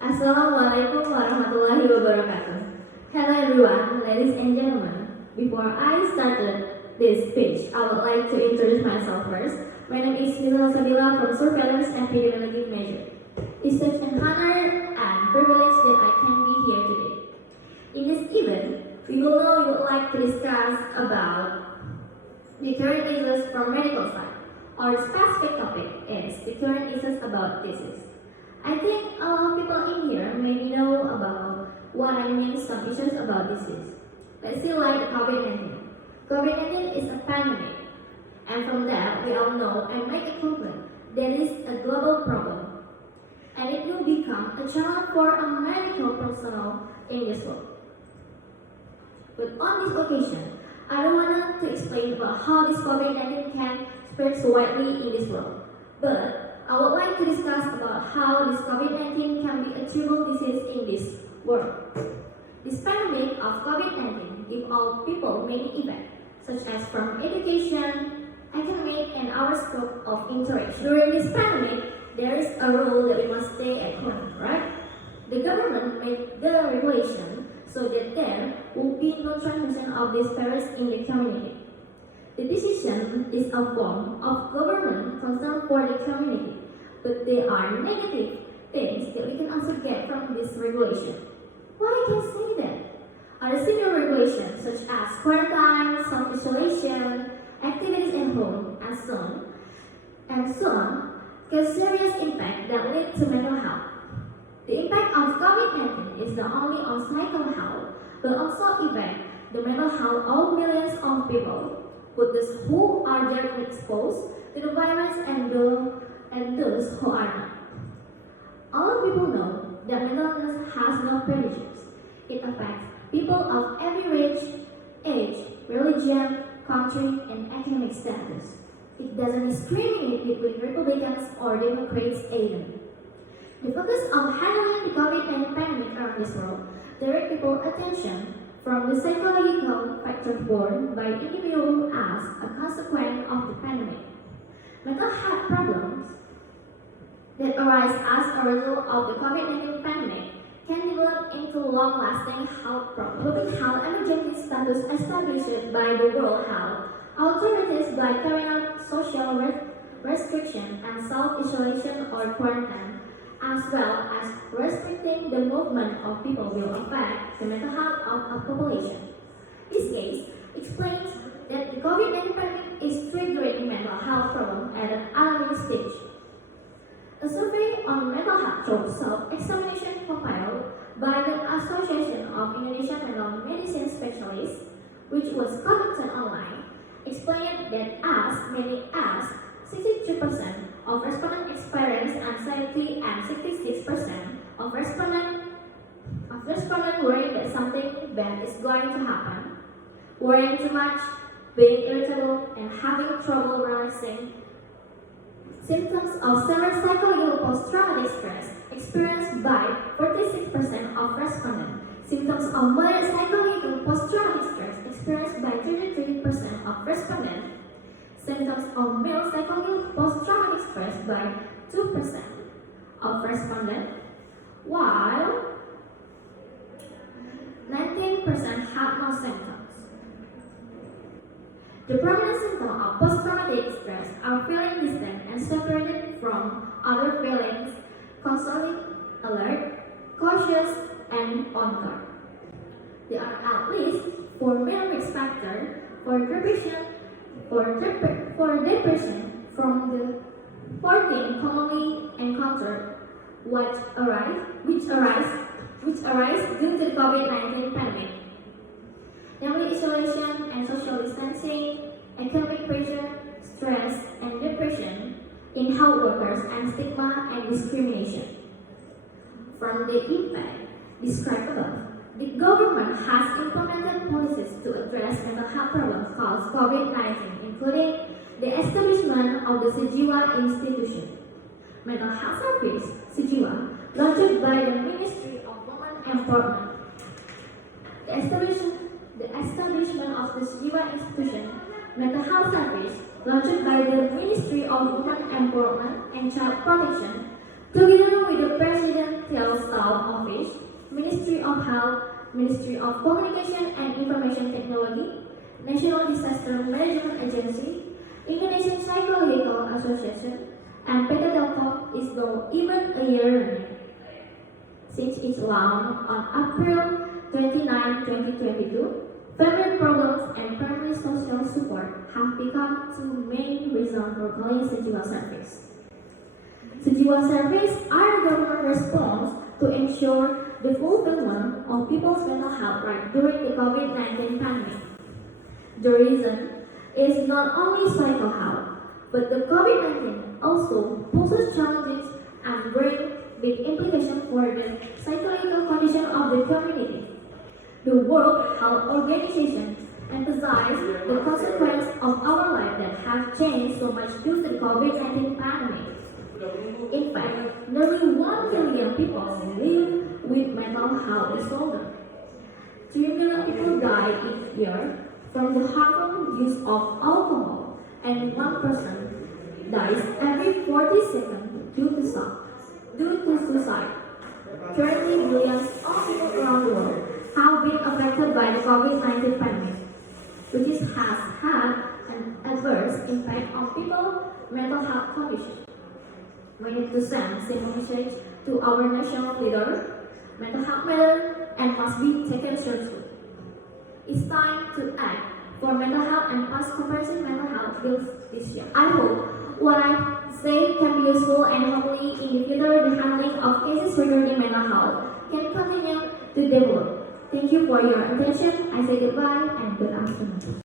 Assalamualaikum warahmatullahi wabarakatuh. Hello everyone, ladies and gentlemen. Before I started this speech, I would like to introduce myself first. My name is Salsabilah from Surveillance Epidemiology major. It's such an honor and privilege that I can be here today. In this event, we would like to discuss about the current issues from medical side. Our specific topic is the current issues about disease. I think a lot of people in here may know about what I mean some issues about disease. Let's see like COVID-19. COVID-19 is a pandemic, and from that we all know and make a conclusion that is a global problem, and it will become a challenge for a medical personnel in this world. But on this occasion, I don't want to explain about how this COVID-19 can spread so widely in this world, but I would like to discuss about how this COVID-19 can be a terrible disease in this world. This pandemic of COVID-19 gives all people many effects, such as from education, economic, and our scope of interaction. During this pandemic, there is a rule that we must stay at home, right? The government made the regulation so that there will be no transmission of this virus in the community. The decision is a form of government concern for the community, but there are negative things that we can also get from this regulation. Why I can say that? Other similar regulations such as quarantine, self-isolation, activities at home, and so on, cause serious impact that lead to mental health. The impact of COVID-19 is not only on psychical health, but also affect the mental health of millions of people, both those who are directly exposed to the virus and those who are not. All people know that mental illness has no prejudice. It affects people of every age, religion, country, and economic status. It doesn't discriminate between Republicans or Democrats even. The focus on handling the COVID-19 pandemic around this world direct people's attention from the psychological factors borne by individuals as a consequence of the pandemic. Mental health problems that arise as a result of the COVID-19 pandemic can develop into long-lasting health problems. Public health emergency status established by the World Health Authorities by carrying out social restriction and self-isolation or quarantine, as well as restricting the movement of people will affect the mental health of a population. This case explains that the COVID-19 pandemic is triggering mental health problems at an alarming stage. A survey on mental health shows self-examination compiled by the Association of Indonesian Mental Medicine Specialists, which was conducted online, explained that as many as 63% of respondents experienced anxiety and 66% of respondents worried that something bad is going to happen, worrying too much, being irritable, and having trouble relaxing. Symptoms of severe psychological post-traumatic stress experienced by 46% of respondents. Symptoms of moderate psychological post-traumatic stress experienced by 33% of respondents. Symptoms of mild psychological post-traumatic stress by 2% of respondents, while 19% had no symptoms. The prominent symptoms of post-traumatic stress are feeling distant and separated from other feelings, constantly alert, cautious, and on guard. There are at least 4 main risk factors for depression from the 14 commonly encountered which arise due to the COVID-19 pandemic. Namely isolation and social distancing, economic pressure, stress, and depression in health workers, and stigma and discrimination. From the impact described above, the government has implemented policies to address mental health problems caused COVID-19, including the establishment of the Sejiwa Institution, Mental Health Service, Sejiwa, launched by the Ministry of Women Empowerment. The establishment of the Sejiwa Institution, Mental Health Service, launched by the Ministry of Women Empowerment and Child Protection, together with the Presidential Staff of Health, Ministry of Communication and Information Technology, National Disaster Management Agency, Indonesian Psychological Association, and PT Telkom is now even a year running. Since its launch on April 29, 2022, family problems and primary social support have become two main reasons for calling Sejiwa Service. Sejiwa Service are the government response to ensure the fulfillment of people's mental health right during the COVID-19 pandemic. The reason is not only psycho health, but the COVID-19 also poses challenges and brings big implications for the psychological condition of the community. The World Health Organization emphasized the consequence of our life that has changed so much due to the COVID-19 pandemic. In fact, nearly 1 million people live with mental health disorder. 3 million people die each year from the harmful use of alcohol, and 1 person dies every 40 seconds due to suicide. Currently, millions of people around the world have been affected by the COVID-19 pandemic, which has had an adverse impact on people's mental health condition. We need to send simple message to our national leader. Mental health matters and must be taken seriously. It's time to act for mental health and past comparison mental health bills this year. I hope what I say can be useful and hopefully in the future the handling of cases regarding mental health can continue to develop. Thank you for your attention. I say goodbye and good afternoon.